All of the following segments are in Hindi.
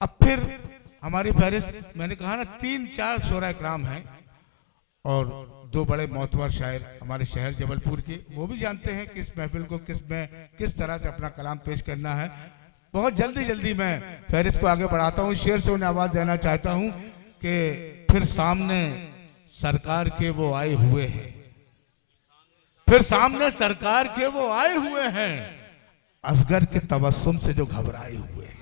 अब फिर हमारी फहरिस्त मैंने कहा ना 3-4 शोरा कराम हैं और 2 बड़े मोतबर शायर हमारे शहर जबलपुर के, वो भी जानते हैं कि इस महफिल को किस तरह से अपना कलाम पेश करना है। बहुत जल्दी मैं फहरिस्त को आगे बढ़ाता हूँ। शेर से उन्हें आवाज देना चाहता हूँ कि फिर सामने सरकार के वो आए हुए हैं, फिर सामने सरकार के वो आए हुए हैं, असगर के तबस्सुम से जो घबराए हुए हैं।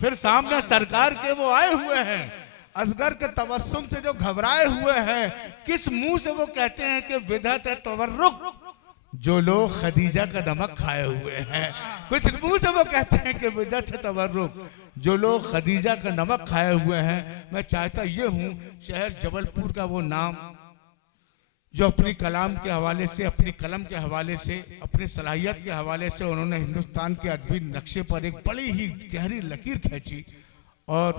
फिर सामने सरकार के वो आए हुए हैं, असगर के तबस्सुम से जो घबराए हुए हैं। किस मुंह से वो कहते हैं कि विदत है तवर्रुक, जो लोग खदीजा का नमक खाए हुए हैं। कुछ मुंह से वो कहते हैं कि विदत है तवर्रुक, जो लोग खदीजा का नमक खाए हुए हैं। मैं चाहता ये हूं शहर जबलपुर का वो नाम जो अपनी कलाम के हवाले से, अपनी कलम के हवाले से, अपनी सलाहियत के हवाले से उन्होंने हिंदुस्तान के अदबी नक्शे पर एक बड़ी ही गहरी लकीर खींची। और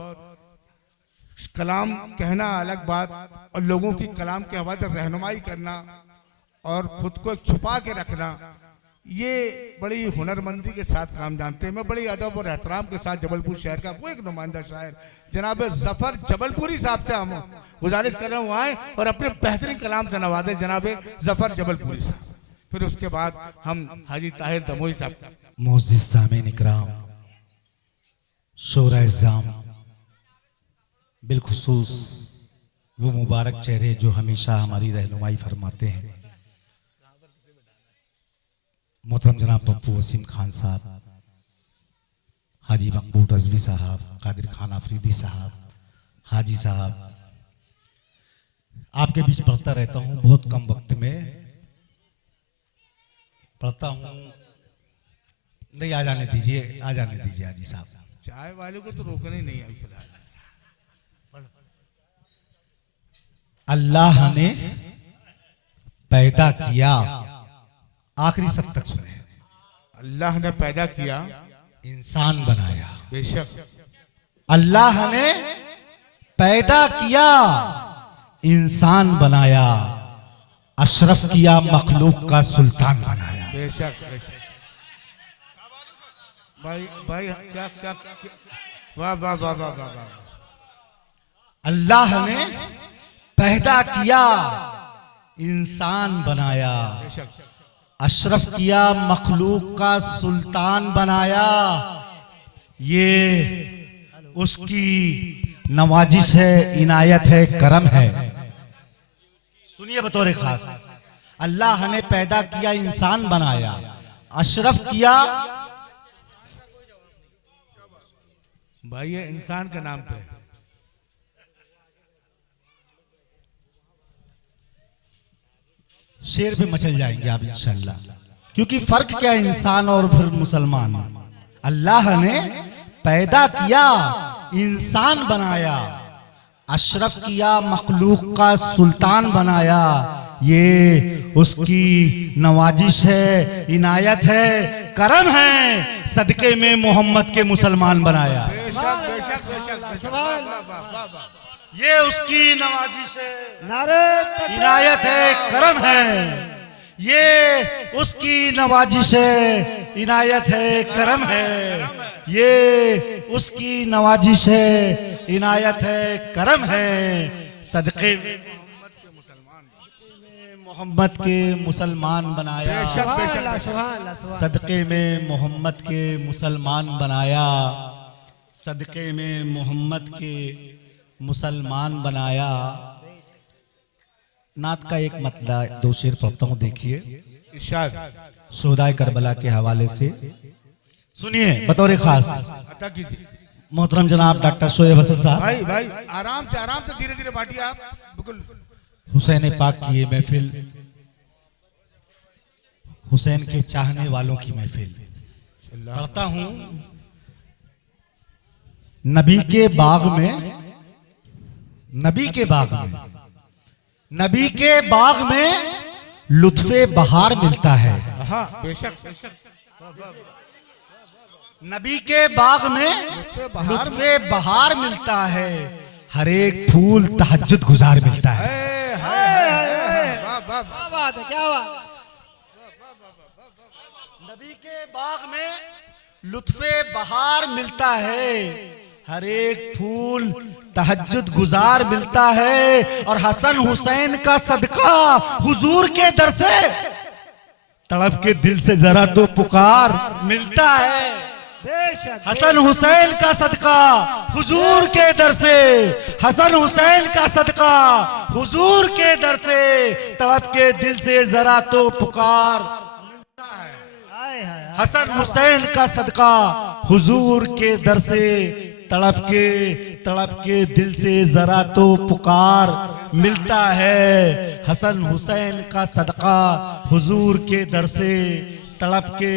कलाम कहना अलग बात और लोगों की कलाम के हवाले से रहनुमाई करना और खुद को छुपा के रखना, ये बड़ी हुनरमंदी के साथ काम जानते हैं। मैं बड़ी अदब और एहतराम के साथ जबलपुर शहर का वो एक नुमाइंदा शायर जनाब जफर जबलपुरी साहब से हम गुजारिश कर रहा हूँ आए और अपने बेहतरीन कलाम से नवाजे जनाब जफर जबलपुरी साहब। फिर उसके बाद हम हाजी ताहिर दमोही साहब। मोअज़्ज़िज़ सामीन इकराम, शोरा इज़्ज़ाम, बिलखुसूस वो मुबारक चेहरे जो हमेशा हमारी रहनुमाई फरमाते हैं, मोहतरम जनाब पप्पू वसीम खान साहब, हाजी मकबूल रज़वी साहब, कादिर खान आफरीदी साहब, हाजी साहब, आपके बीच पढ़ता रहता हूँ। बहुत कम वक्त में पढ़ता हूँ। नहीं, आ जाने दीजिए हाजी साहब। चाय वाले को तो रोकना ही नहीं है फिलहाल। अल्लाह ने पैदा किया, आखिरी सब तक सुने। अल्लाह ने पैदा किया, इंसान बनाया। बेशक अल्लाह ने पैदा किया, इंसान बनाया, अशरफ किया, मखलूक का सुल्तान बनाया। बेशक भाई क्या क्या, वाह वाह वाह वाह वाह वाह। अल्लाह ने पैदा किया, इंसान बनाया, अशरफ किया, मखलूक का सुल्तान बनाया। ये उसकी नवाजिश है, इनायत है, करम है। सुनिए बतौर खास, अल्लाह ने पैदा किया, इंसान बनाया, अशरफ किया। भाई ये इंसान के नाम पे शेर पे मचल जाएंगे आप इंशाल्लाह, क्योंकि फर्क क्या है इंसान और फिर मुसलमान। अल्लाह ने पैदा किया, इंसान बनाया, अशरफ किया, मखलूक का सुल्तान बनाया। ये उसकी नवाजिश है, इनायत है, करम है, सदके में मोहम्मद के मुसलमान बनाया। बेशक बेशक बेशक, वाह वाह वाह वाह। ये उसकी नवाजिश है, इनायत है, करम है। ये उसकी नवाजिश है, इनायत है, करम है। ये उसकी नवाजिश है, इनायत है, करम है। सदके में मोहम्मद के मुसलमान बनाया। सदके में मोहम्मद के मुसलमान बनाया। सदके में मोहम्मद के मुसलमान बनाया। नात का एक मतला 2 शेर पढ़ता हूँ, देखिए। इरशाद शोहदाए करबला के हवाले से सुनिए बतौर खास। अता कीजिए मोहतरम जनाब डॉक्टर शोएब हसन साहब। भाई आराम से धीरे धीरे बांटिए आप, बिल्कुल। हुसैन पाक की ये महफिल, हुसैन के चाहने वालों की महफिल। पढ़ता हूँ। नबी के बाग में, नबी के बाग में, नबी के बाग में लुत्फे बहार मिलता है। हाँ बेशक बेशक। नबी के बाग में लुत्फे बहार मिलता है। हर एक फूल तहज्जुद गुजार मिलता है। क्या बात है, क्या बात। नबी के बाग में लुत्फे बहार मिलता है। हर एक फूल तहज्जुद गुजार मिलता है, और हसन हुसैन का सदका हुजूर के दर से तड़प के दिल से जरा तो पुकार मिलता है। हसन हुसैन का सदका हुजूर के दर से, हसन हुसैन का सदका हुजूर के दर से तड़प के दिल से जरा तो पुकार। हसन हुसैन का सदका हुजूर के दर से तड़प के दिल से जरा तो पुकार मिलता है। हसन हुसैन का सदका हुजूर के दर से तड़प के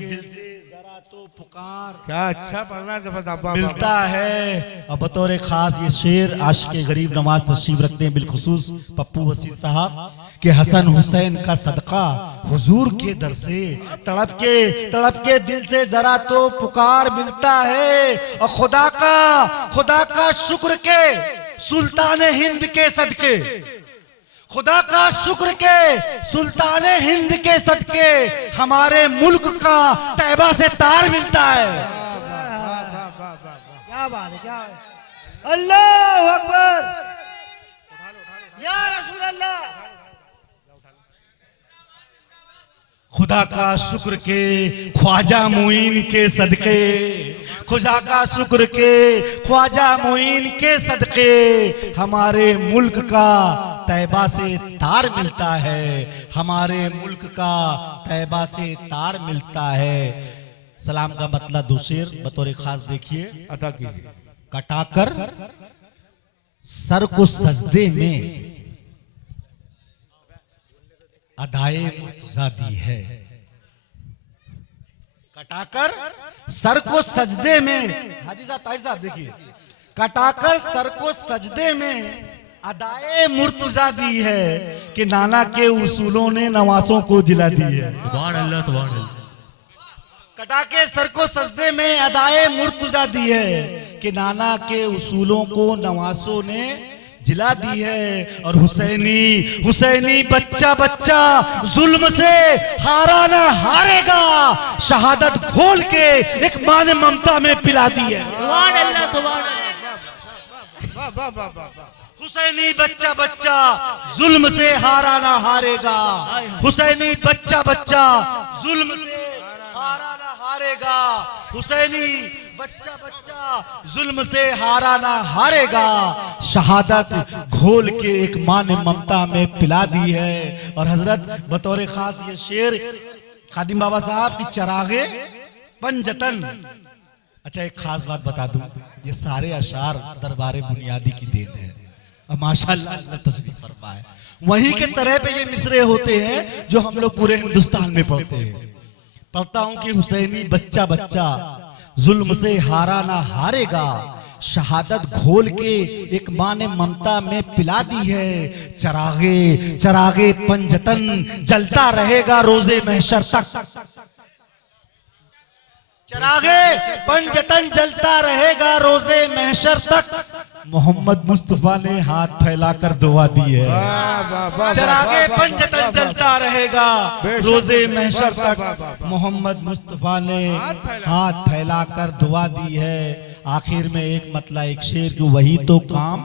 दिल से जरा तो पुकार क्या अच्छा पढ़ना जब मिलता है। और बतौर खास ये शेर आशिक़ गरीब नवाज तशरीफ रखते हैं, बिलखुसूस पप्पू वसीम साहब, कि हसन हुसैन का सदका हुजूर के दर से तड़प के दिल से जरा तो पुकार मिलता है। और खुदा का शुक्र के सुल्तान हिंद के सदके, खुदा का शुक्र के सुल्तान हिंद के सदके हमारे मुल्क का तैबा से तार मिलता है। क्या बात है, क्या अल्लाह अकबर या रसूल अल्लाह। खुदा का शुक्र के ख्वाजा मुइन के सदके, खुदा का शुक्र के ख्वाजा मुइन के सदके हमारे मुल्क का तैबा से तार मिलता है, हमारे मुल्क का तैबा से तार मिलता है। सलाम का मतलब दो शेर बतौर खास देखिए। अदा कीजिए। कटाकर सर को सजदे में अदाए मुर्तजा दी है, कटाकर सर को सजदे में, हाजी साहब ताहिर साहब देखिए, कटाकर सर को सजदे में अदाए मुर्तजा दी है, कि नाना के उसूलों ने नवासों को जिला दी है। सुभान अल्लाह, सुभान अल्लाह। कटा के सर को सजदे में अदाए मुर्तजा दी है, कि नाना के उसूलों को नवासों ने जिला दी है। और हुसैनी बच्चा बच्चा जुल्म से हारा ना हारेगा, शहादत घोल के एक माँ ने ममता में पिला दी है। सुभान अल्लाह, सुभान वाह वाह वाह वाह वाह। हुसैनी बच्चा बच्चा जुल्म से हारा ना हारेगा, हुसैनी बच्चा बच्चा जुल्म से हारा ना हारेगा, हुसैनी बच्चा बच्चा जुल्म से हारा ना हारेगा, शहादत घोल के एक माँ ने ममता में पिला दी है। और हजरत बतौर खास ये शेर खादिम बाबा साहब की चरागे पंजतन। अच्छा एक खास बात बता दूं, ये सारे अशार दरबार बुनियादी की देन है, और माशाअल्लाह तशरीफ फरमा है। वहीं के तरह पे ये मिसरे होते हैं जो हम लोग पूरे हिंदुस्तान में पढ़ते हैं। पढ़ता हूं कि हुसैनी बच्चा बच्चा जुल्म से हारा ना हारेगा, शहादत घोल के एक माँ ने ममता में पिला दी है। चरागे पंजतन जलता रहेगा रोजे महशर तक, चरागे पंजतन जलता रहेगा रोजे महशर तक। मोहम्मद मुस्तफा ने हाथ फैलाकर दुआ दी है, चरागे पंजतन जलता रहेगा रोजे महशर तक। मोहम्मद मुस्तफा ने हाथ फैलाकर दुआ दी है। आखिर में एक मतलब एक शेर की, वही तो काम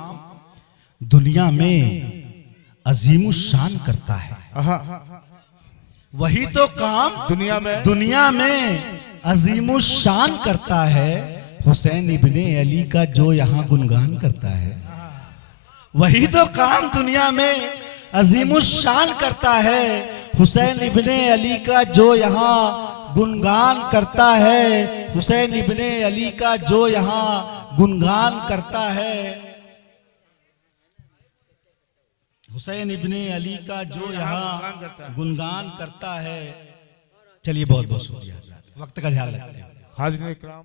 दुनिया में अजीमुशान करता है, वही तो काम दुनिया में अजीमुशान करता है। हुसैन इब्ने अली का जो यहाँ गुणगान करता है, वही तो काम दुनिया में अजीमुशान करता है। हुसैन इब्ने अली का जो यहाँ गुणगान करता है, हुसैन इब्ने अली का जो यहाँ गुणगान करता है, हुसैन इब्ने अली का जो यहाँ गुणगान करता है। चलिए बहुत बहुत शुक्रिया, वक्त का ध्यान रखते हैं। हाज़िर इकराम।